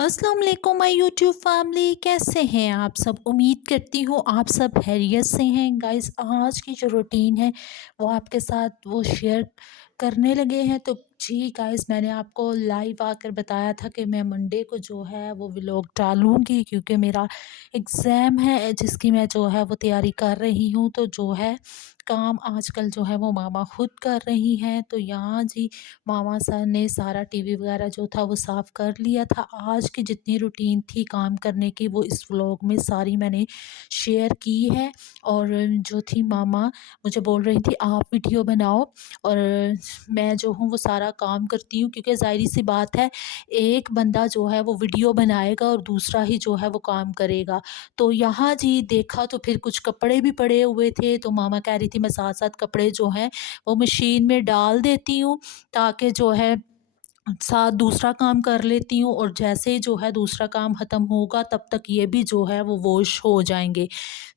अस्सलाम वालेकुम my YouTube family, कैसे हैं आप सब। उम्मीद करती हूँ आप सब खैरियत से हैं। गाइस, आज की जो रूटीन है वो आपके साथ वो शेयर करने लगे हैं। तो जी गाइस, मैंने आपको लाइव आकर बताया था कि मैं मंडे को जो है वो व्लॉग डालूंगी, क्योंकि मेरा एग्ज़ाम है जिसकी मैं जो है वो तैयारी कर रही हूँ। तो जो है काम आजकल जो है वो मामा खुद कर रही हैं। तो यहाँ जी मामा सर ने सारा टीवी वगैरह जो था वो साफ़ कर लिया था। आज की जितनी रूटीन थी काम करने की वो इस व्लॉग में सारी मैंने शेयर की है। और जो थी मामा मुझे बोल रही थी आप वीडियो बनाओ, और मैं जो हूँ वो सारा काम करती हूँ, क्योंकि ज़ाहिर सी बात है एक बंदा जो है वो वीडियो बनाएगा और दूसरा ही जो है वो काम करेगा। तो यहाँ जी देखा तो फिर कुछ कपड़े भी पड़े हुए थे, तो मामा कह रही थी मैं साथ साथ कपड़े जो हैं वो मशीन में डाल देती हूँ, ताकि जो है साथ दूसरा काम कर लेती हूँ, और जैसे ही जो है दूसरा काम ख़त्म होगा तब तक ये भी जो है वो वॉश हो जाएंगे।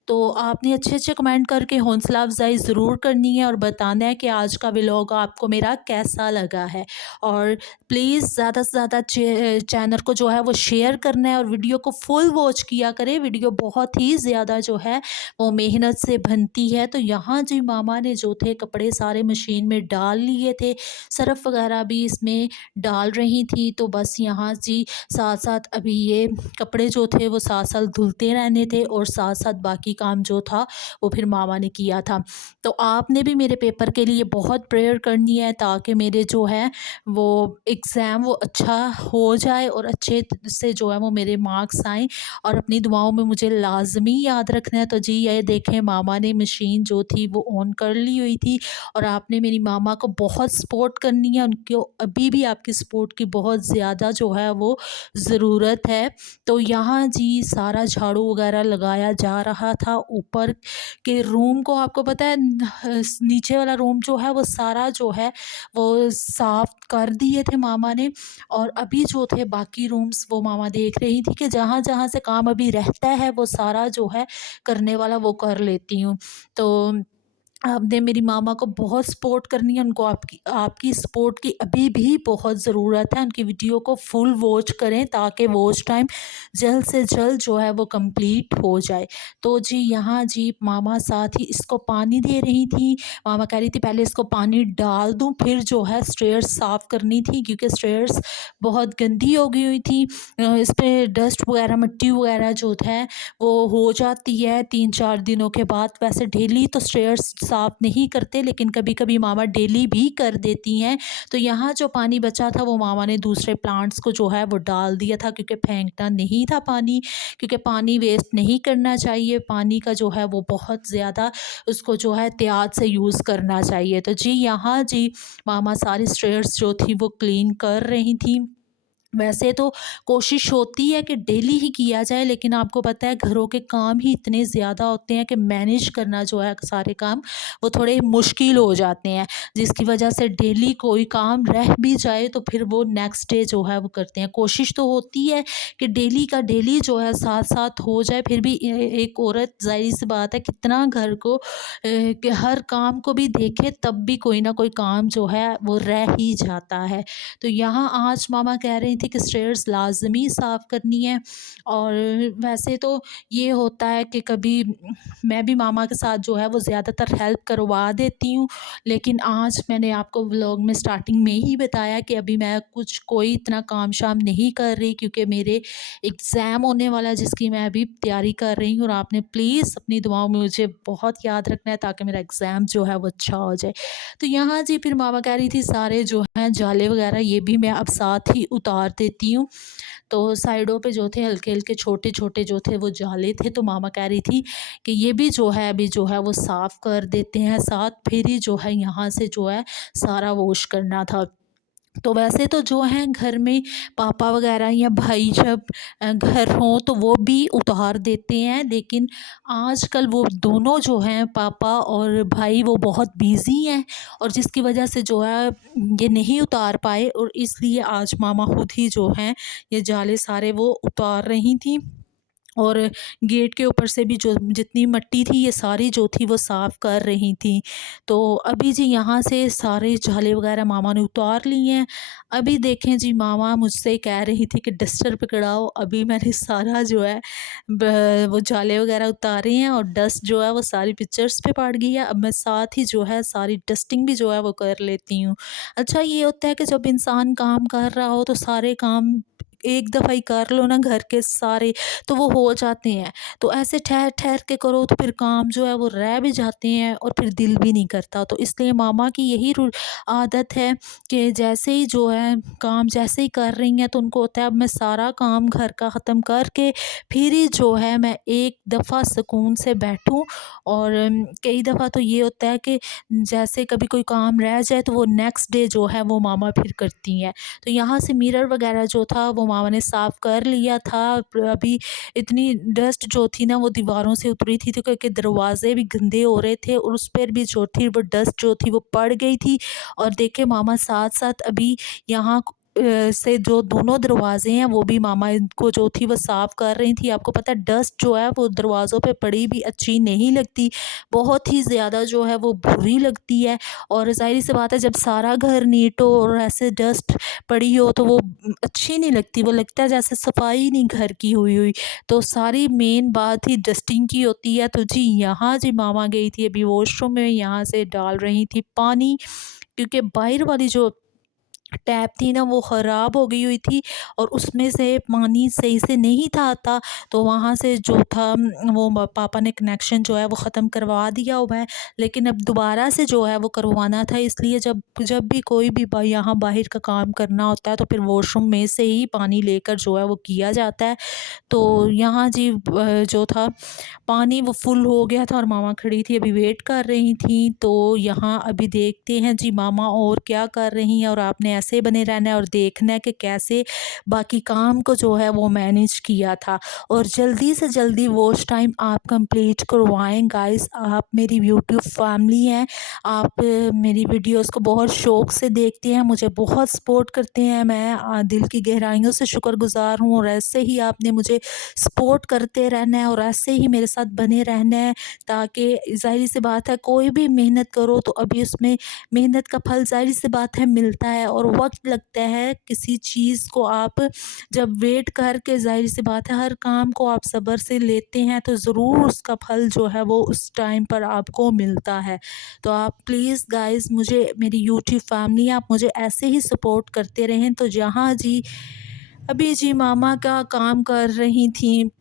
तो आपने अच्छे-अच्छे कमेंट करके हौसला अफ़ज़ाई ज़रूर करनी है और बताना है कि आज का व्लॉग आपको मेरा कैसा लगा है। और प्लीज़ ज़्यादा से ज़्यादा चैनल को जो है वो शेयर करना है और वीडियो को फुल वॉच किया करें। वीडियो बहुत ही ज़्यादा जो है वो मेहनत से बनती है। तो यहाँ जी मामा ने जो थे कपड़े सारे मशीन में डाल लिए थे, सर्फ़ वग़ैरह भी इसमें डाल रही थी। तो बस यहाँ जी साथ-साथ अभी ये कपड़े जो थे वो साथ-साथ धुलते रहने थे, और साथ-साथ बाकी काम जो था वो फिर मामा ने किया था। तो आपने भी मेरे पेपर के लिए बहुत प्रेयर करनी है, ताकि मेरे जो है वो एग्ज़ाम वो अच्छा हो जाए और अच्छे से जो है वो मेरे मार्क्स आएँ, और अपनी दुआओं में मुझे लाज़मी याद रखना है। तो जी ये देखें मामा ने मशीन जो थी वो ऑन कर ली हुई थी, और आपने मेरी मामा को बहुत सपोर्ट करनी है। उनको अभी भी आपकी सपोर्ट की बहुत ज़्यादा जो है वो ज़रूरत है। तो यहाँ जी सारा झाड़ू वगैरह लगाया जा रहा था। ऊपर के रूम को आपको पता है नीचे वाला रूम जो है वो सारा जो है वो साफ़ कर दिए थे मामा ने, और अभी जो थे बाकी रूम्स वो मामा देख रही थी कि जहाँ-जहाँ से काम अभी रहता है वो सारा जो है करने वाला वो कर लेती हूँ। तो आपने मेरी मामा को बहुत सपोर्ट करनी है, उनको आपकी आपकी सपोर्ट की अभी भी बहुत ज़रूरत है। उनकी वीडियो को फुल वॉच करें, ताकि वॉच टाइम जल्द से जल्द जो है वो कंप्लीट हो जाए। तो जी यहाँ जी मामा साथ ही इसको पानी दे रही थी। मामा कह रही थी पहले इसको पानी डाल दूँ, फिर जो है स्टेयर्स साफ़ करनी थी, क्योंकि स्टेयर्स बहुत गंदी हो गई हुई थी। इस पे डस्ट वगैरह मिट्टी वगैरह जो है वो हो जाती है 3-4 दिनों के बाद। वैसे डेली तो स्टेयर्स साफ़ नहीं करते, लेकिन कभी-कभी मामा डेली भी कर देती हैं। तो यहाँ जो पानी बचा था वो मामा ने दूसरे प्लांट्स को जो है वो डाल दिया था, क्योंकि फेंकना नहीं था पानी, क्योंकि पानी वेस्ट नहीं करना चाहिए। पानी का जो है वो बहुत ज़्यादा उसको जो है एहतियात से यूज़ करना चाहिए। तो जी यहाँ जी मामा सारी स्टेयर्स जो थी वो क्लीन कर रही थी। वैसे तो कोशिश होती है कि डेली ही किया जाए, लेकिन आपको पता है घरों के काम ही इतने ज़्यादा होते हैं कि मैनेज करना जो है सारे काम वो थोड़े मुश्किल हो जाते हैं, जिसकी वजह से डेली कोई काम रह भी जाए तो फिर वो नेक्स्ट डे जो है वो करते हैं। कोशिश तो होती है कि डेली का डेली जो है साथ साथ हो जाए, फिर भी एक औरत ज़ाहिर सी बात है कितना घर को कि हर काम को भी देखे, तब भी कोई ना कोई काम जो है वो रह ही जाता है। तो यहाँ आज मामा कह रही थी कि स्टेयर्स लाज़मी साफ़ करनी है। और वैसे तो ये होता है कि कभी मैं भी मामा के साथ जो है वो ज़्यादातर हेल्प करवा देती हूँ, लेकिन आज मैंने आपको व्लॉग में स्टार्टिंग में ही बताया कि अभी मैं कुछ कोई इतना काम शाम नहीं कर रही, क्योंकि मेरे एग्ज़ाम होने वाला है जिसकी मैं अभी तैयारी कर रही हूँ। और आपने प्लीज़ अपनी दुआओं में मुझे बहुत याद रखना है, ताकि मेरा एग्ज़ाम जो है वो अच्छा हो जाए। तो यहाँ जी फिर मामा कह रही थी सारे जो हैं जाले वगैरह ये भी मैं अब साथ ही उतार देती हूँ। तो साइडों पे जो थे हल्के-हल्के छोटे-छोटे जो थे वो जाले थे, तो मामा कह रही थी कि ये भी जो है अभी जो है वो साफ़ कर देते हैं साथ, फिर ही जो है यहाँ से जो है सारा वॉश करना था। तो वैसे तो जो है घर में पापा वगैरह या भाई जब घर हों तो वो भी उतार देते हैं, लेकिन आजकल वो दोनों जो हैं पापा और भाई वो बहुत बिज़ी हैं, और जिसकी वजह से जो है ये नहीं उतार पाए, और इसलिए आज मामा खुद ही जो हैं ये जाले सारे वो उतार रही थी। और गेट के ऊपर से भी जो जितनी मिट्टी थी ये सारी जो थी वो साफ़ कर रही थी। तो अभी जी यहाँ से सारे झाले वगैरह मामा ने उतार लिए हैं। अभी देखें जी मामा मुझसे कह रही थी कि डस्टर पकड़ाओ, अभी मैंने सारा जो है वो झाले वगैरह उतारे हैं और डस्ट जो है वो सारी पिक्चर्स पे पड़ गई है। अब मैं साथ ही जो है सारी डस्टिंग भी जो है वो कर लेती हूँ। अच्छा ये होता है कि जब इंसान काम कर रहा हो तो सारे काम एक दफ़ा ही कर लो ना घर के सारे, तो वो हो जाते हैं। तो ऐसे ठहर-ठहर के करो तो फिर काम जो है वो रह भी जाते हैं और फिर दिल भी नहीं करता। तो इसलिए मामा की यही आदत है कि जैसे ही जो है काम जैसे ही कर रही हैं तो उनको होता है अब मैं सारा काम घर का ख़त्म करके फिर ही जो है मैं एक दफ़ा सुकून से बैठूँ। और कई दफ़ा तो ये होता है कि जैसे कभी कोई काम रह जाए तो वो नेक्स्ट डे जो है वो मामा फिर करती हैं। तो यहाँ से मिरर वगैरह जो था वो मामा ने साफ़ कर लिया था। अभी इतनी डस्ट जो थी ना वो दीवारों से उतरी थी तो क्योंकि दरवाजे भी गंदे हो रहे थे और उस पर भी जो थी वो डस्ट जो थी वो पड़ गई थी। और देखिए मामा साथ साथ अभी यहाँ से जो दोनों दरवाजे हैं वो भी मामा इनको जो थी वो साफ़ कर रही थी। आपको पता है डस्ट जो है वो दरवाज़ों पे पड़ी भी अच्छी नहीं लगती, बहुत ही ज़्यादा जो है वो बुरी लगती है। और ज़ाहिर सी बात है जब सारा घर नीट हो और ऐसे डस्ट पड़ी हो तो वो अच्छी नहीं लगती, वो लगता है जैसे सफाई नहीं घर की हुई हुई। तो सारी मेन बात ही डस्टिंग की होती है। तो जी यहाँ जी मामा गई थी अभी वॉशरूम में, यहाँ से डाल रही थी पानी, क्योंकि बाहर वाली जो टैप थी ना वो ख़राब हो गई हुई थी और उसमें से पानी सही से नहीं था आता। तो वहाँ से जो था वो पापा ने कनेक्शन जो है वो ख़त्म करवा दिया हुआ है, लेकिन अब दोबारा से जो है वो करवाना था। इसलिए जब जब भी कोई भी यहाँ बाहर का काम करना होता है तो फिर वॉशरूम में से ही पानी लेकर जो है वो किया जाता है। तो यहाँ जी जो था पानी वो फुल हो गया था और मामा खड़ी थी अभी वेट कर रही थी। तो यहाँ अभी देखते हैं जी मामा और क्या कर रही हैं, और आपने ऐसे बने रहना है और देखना है कि कैसे बाकी काम को जो है वो मैनेज किया था। और जल्दी से जल्दी वॉच टाइम आप कंप्लीट करवाएं गाइस। आप मेरी यूट्यूब फैमिली हैं, आप मेरी वीडियोस को बहुत शौक़ से देखते हैं, मुझे बहुत सपोर्ट करते हैं। मैं दिल की गहराइयों से शुक्रगुज़ार हूँ और ऐसे ही आपने मुझे सपोर्ट करते रहना है और ऐसे ही मेरे साथ बने रहना है, ताकि ज़ाहिर सी बात है कोई भी मेहनत करो तो अभी उसमें मेहनत का फल ज़ाहिर सी बात है मिलता है और वक्त लगता है। किसी चीज़ को आप जब वेट करके ज़ाहिर सी बात है हर काम को आप सब्र से लेते हैं तो ज़रूर उसका फल जो है वो उस टाइम पर आपको मिलता है। तो आप प्लीज़ गाइस मुझे मेरी यूट्यूब फैमिली आप मुझे ऐसे ही सपोर्ट करते रहें। तो जहाँ जी अभी जी मामा का काम कर रही थी,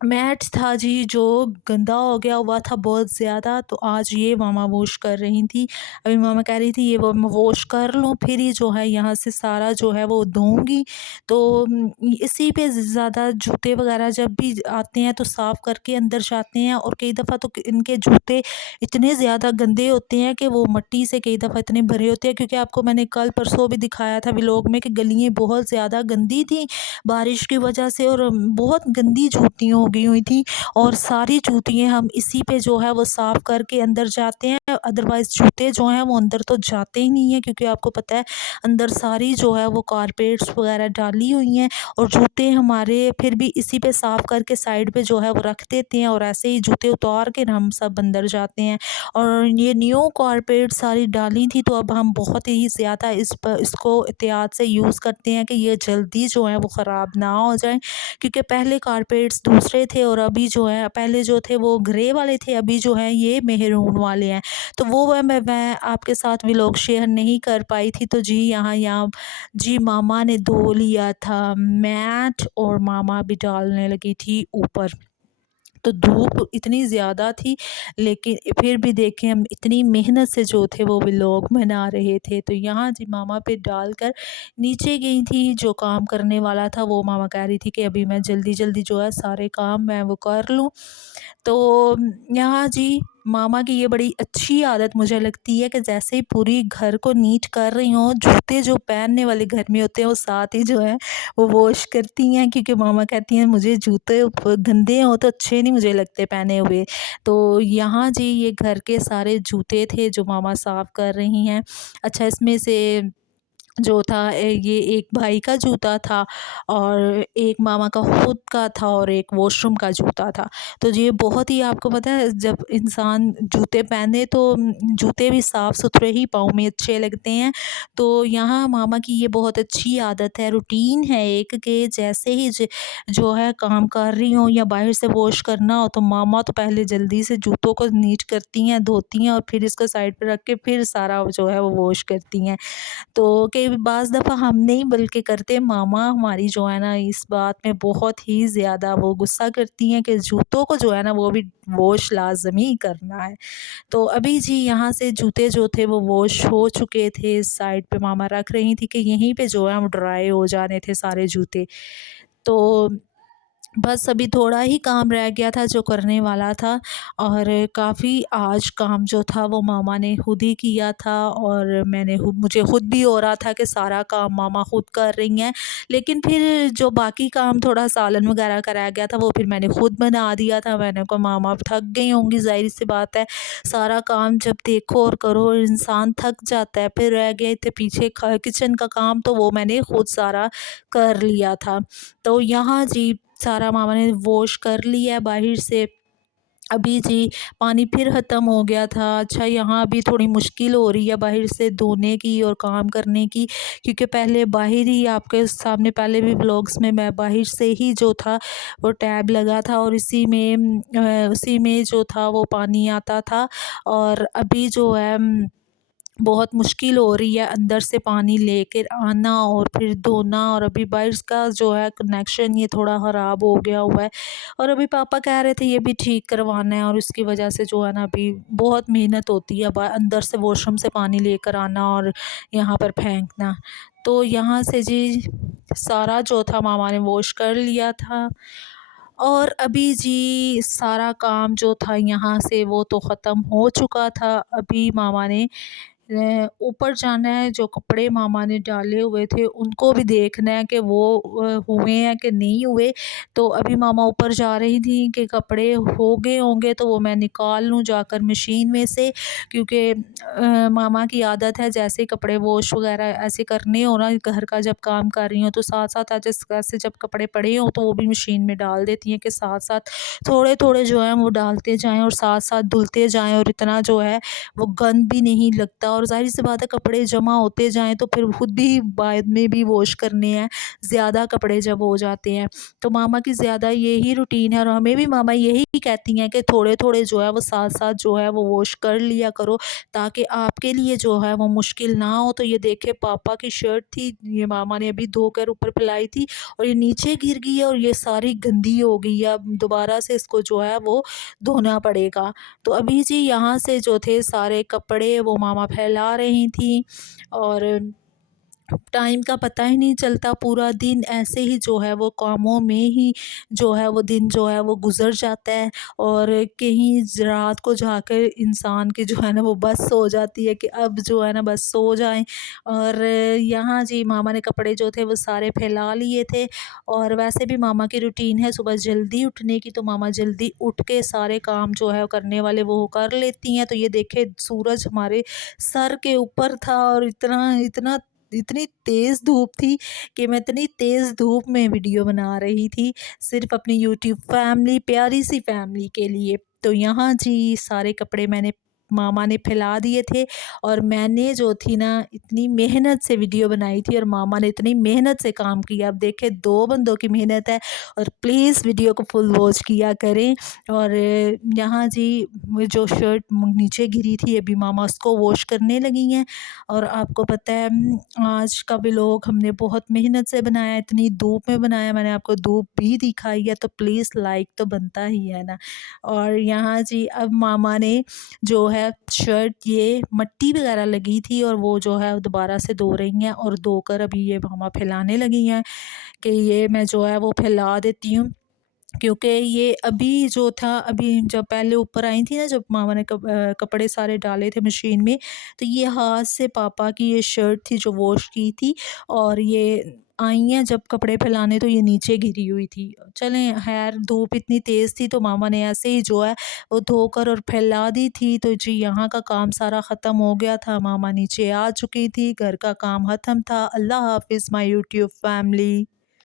मैट था जी जो गंदा हो गया हुआ था बहुत ज़्यादा, तो आज ये मामा वॉश कर रही थी। अभी मामा कह रही थी ये वो मैं वॉश कर लूँ फिर ही जो है यहाँ से सारा जो है वो धोऊँगी। तो इसी पे ज़्यादा जूते वगैरह जब भी आते हैं तो साफ़ करके अंदर जाते हैं, और कई दफ़ा तो इनके जूते इतने ज़्यादा गंदे होते हैं कि वो मिट्टी से कई दफ़ा इतने भरे होते हैं, क्योंकि आपको मैंने कल परसों भी दिखाया था व्लॉग में कि गलियाँ बहुत ज़्यादा गंदी थी बारिश की वजह से, और बहुत गंदी जूतियाँ हो गई हुई थी। और सारी जूतियाँ हम इसी पे जो है वो साफ़ करके अंदर जाते हैं, अदरवाइज़ जूते जो हैं वो अंदर तो जाते ही नहीं हैं, क्योंकि आपको पता है अंदर सारी जो है वो कारपेट्स वगैरह डाली हुई हैं। और जूते हमारे फिर भी इसी पे साफ़ करके साइड पे जो है वो रख देते हैं और ऐसे ही जूते उतार के हम सब अंदर जाते हैं। और ये न्यू कारपेट सारी डाली थी तो अब हम बहुत ही ज़्यादा इसको एहतियात से यूज़ करते हैं कि ये जल्दी जो है वो ख़राब ना हो जाए, क्योंकि पहले कारपेट्स दूसरे थे और अभी जो है पहले जो थे वो ग्रे वाले थे, अभी जो है ये मेहरून वाले हैं। तो वो मैं आपके साथ व्लॉग शेयर नहीं कर पाई थी। तो जी यहाँ जी मामा ने धो लिया था मैट और मामा भी डालने लगी थी ऊपर। तो धूप इतनी ज़्यादा थी, लेकिन फिर भी देखें हम इतनी मेहनत से जो थे वो व्लॉग बना रहे थे। तो यहाँ जी मामा पे डालकर नीचे गई थी, जो काम करने वाला था वो मामा कह रही थी कि अभी मैं जल्दी जल्दी जो है सारे काम मैं वो कर लूँ। तो यहाँ जी मामा की ये बड़ी अच्छी आदत मुझे लगती है कि जैसे ही पूरी घर को नीट कर रही हों, जूते जो पहनने वाले घर में होते हैं वो साथ ही जो है वो वॉश करती हैं, क्योंकि मामा कहती हैं मुझे जूते गंदे हों तो अच्छे नहीं मुझे लगते पहने हुए। तो यहाँ जी ये घर के सारे जूते थे जो मामा साफ़ कर रही हैं। अच्छा इसमें से जो था ये एक भाई का जूता था और एक मामा का खुद का था और एक वॉशरूम का जूता था। तो ये बहुत ही, आपको पता है जब इंसान जूते पहने तो जूते भी साफ़ सुथरे ही पाँव में अच्छे लगते हैं। तो यहाँ मामा की ये बहुत अच्छी आदत है, रूटीन है एक, कि जैसे ही जो है काम कर रही हूँ या बाहर से वॉश करना हो तो मामा तो पहले जल्दी से जूतों को नीट करती हैं, धोती हैं और फिर इसको साइड पे रख के फिर सारा जो है वो वॉश करती हैं। तो कई बाज़ दफ़ा हम नहीं बल्कि करते मामा हमारी जो है ना इस बात में बहुत ही ज़्यादा वो गुस्सा करती हैं कि जूतों को जो है ना वो भी वॉश लाज़मी करना है। तो अभी जी यहाँ से जूते जो थे वो वॉश हो चुके थे, साइड पे मामा रख रही थी कि यहीं पे जो है वो ड्राई हो जाने थे सारे जूते। तो बस अभी थोड़ा ही काम रह गया था जो करने वाला था और काफ़ी आज काम जो था वो मामा ने खुद ही किया था और मुझे खुद भी हो रहा था कि सारा काम मामा खुद कर रही हैं। लेकिन फिर जो बाकी काम थोड़ा सालन वगैरह का रह गया था वो फिर मैंने खुद बना दिया था। मैंने कहा मामा अब थक गई होंगी, ज़ाहिर-सी बात है, सारा काम जब देखो और करो इंसान थक जाता है। फिर रह गए थे पीछे ख किचन का काम, तो वो मैंने खुद सारा कर लिया था। तो यहाँ जी सारा मामा ने वॉश कर लिया है बाहर से। अभी जी पानी फिर ख़त्म हो गया था। अच्छा, यहाँ अभी थोड़ी मुश्किल हो रही है बाहर से धोने की और काम करने की, क्योंकि पहले बाहर ही आपके सामने पहले भी व्लॉग्स में मैं बाहर से ही जो था वो टैब लगा था और उसी में जो था वो पानी आता था। और अभी जो है बहुत मुश्किल हो रही है अंदर से पानी लेकर आना और फिर धोना। और अभी बारिश का जो है कनेक्शन ये थोड़ा ख़राब हो गया हुआ है और अभी पापा कह रहे थे ये भी ठीक करवाना है और उसकी वजह से जो है ना अभी बहुत मेहनत होती है अंदर से वॉशरूम से पानी लेकर आना और यहाँ पर फेंकना। तो यहाँ से जी सारा जो था मामा ने वॉश कर लिया था और अभी जी सारा काम जो था यहाँ से वो तो ख़त्म हो चुका था। अभी मामा ने ऊपर जाना है, जो कपड़े मामा ने डाले हुए थे उनको भी देखना है कि वो हुए हैं कि नहीं हुए। तो अभी मामा ऊपर जा रही थी कि कपड़े हो गए होंगे तो वो मैं निकाल लूँ जाकर मशीन में से, क्योंकि मामा की आदत है जैसे कपड़े वॉश वगैरह ऐसे करने हो ना घर का जब काम कर रही हूँ तो साथ साथ ऐसे ऐसे जब कपड़े पड़े हों तो वो भी मशीन में डाल देती हैं कि साथ साथ थोड़े थोड़े जो है वो डालते जाएं और साथ साथ धुलते जाएं और इतना जो है वो गंद भी नहीं लगता। और ज़ाहिर सी बात है कपड़े जमा होते जाएँ तो फिर खुद भी बाद में भी वॉश करने हैं, ज़्यादा कपड़े जब हो जाते हैं। तो मामा की ज़्यादा यही रूटीन है और हमें भी मामा यही कहती हैं कि थोड़े-थोड़े जो है वो साथ-साथ जो है वो वॉश कर लिया करो, ताकि आपके लिए जो है वो मुश्किल ना हो। तो ये देखिए पापा की शर्ट थी, ये मामा ने अभी धोकर ऊपर फैलाई थी और ये नीचे गिर गई है और ये सारी गंदी हो गई है। अब दोबारा से इसको जो है वो धोना पड़ेगा। तो अभी जी यहाँ से जो थे सारे कपड़े वो मामा फैला रही थी और टाइम का पता ही नहीं चलता, पूरा दिन ऐसे ही जो है वो कामों में ही जो है वो दिन जो है वो गुज़र जाता है। और कहीं रात को जाकर इंसान की जो है ना वो बस हो जाती है कि अब जो है ना बस सो जाएं। और यहाँ जी मामा ने कपड़े जो थे वो सारे फैला लिए थे और वैसे भी मामा की रूटीन है सुबह जल्दी उठने की, तो मामा जल्दी उठ के सारे काम जो है करने वाले वो कर लेती हैं। तो ये देखे सूरज हमारे सर के ऊपर था और इतना इतना इतनी तेज़ धूप थी कि मैं इतनी तेज़ धूप में वीडियो बना रही थी सिर्फ़ अपनी यूट्यूब फैमिली, प्यारी सी फैमिली के लिए। तो यहाँ जी सारे कपड़े मैंने मामा ने फैला दिए थे और मैंने जो थी ना इतनी मेहनत से वीडियो बनाई थी और मामा ने इतनी मेहनत से काम किया। अब देखें 2 बंदों की मेहनत है और प्लीज़ वीडियो को फुल वॉच किया करें। और यहाँ जी वो जो शर्ट नीचे गिरी थी अभी मामा उसको वॉश करने लगी हैं। और आपको पता है आज का व्लॉग हमने बहुत मेहनत से बनाया, इतनी धूप में बनाया, मैंने आपको धूप भी दिखाई है तो प्लीज़ लाइक तो बनता ही है ना। और यहाँ जी अब मामा ने जो है शर्ट ये मट्टी वगैरह लगी थी और वो जो है दोबारा से धो रही हैं और धोकर अभी ये मामा फैलाने लगी हैं कि ये मैं जो है वो फैला देती हूँ। क्योंकि ये अभी जो था अभी जब पहले ऊपर आई थी ना जब मामा ने कपड़े सारे डाले थे मशीन में, तो ये हाथ से पापा की ये शर्ट थी जो वॉश की थी और ये आई हैं जब कपड़े फैलाने तो ये नीचे गिरी हुई थी। चलें खैर धूप इतनी तेज़ थी तो मामा ने ऐसे ही जो है वो धोकर और फैला दी थी। तो जी यहाँ का काम सारा ख़त्म हो गया था, मामा नीचे आ चुकी थी, घर का काम ख़त्म था। अल्लाह हाफ़िज़ माय यूट्यूब फैमिली।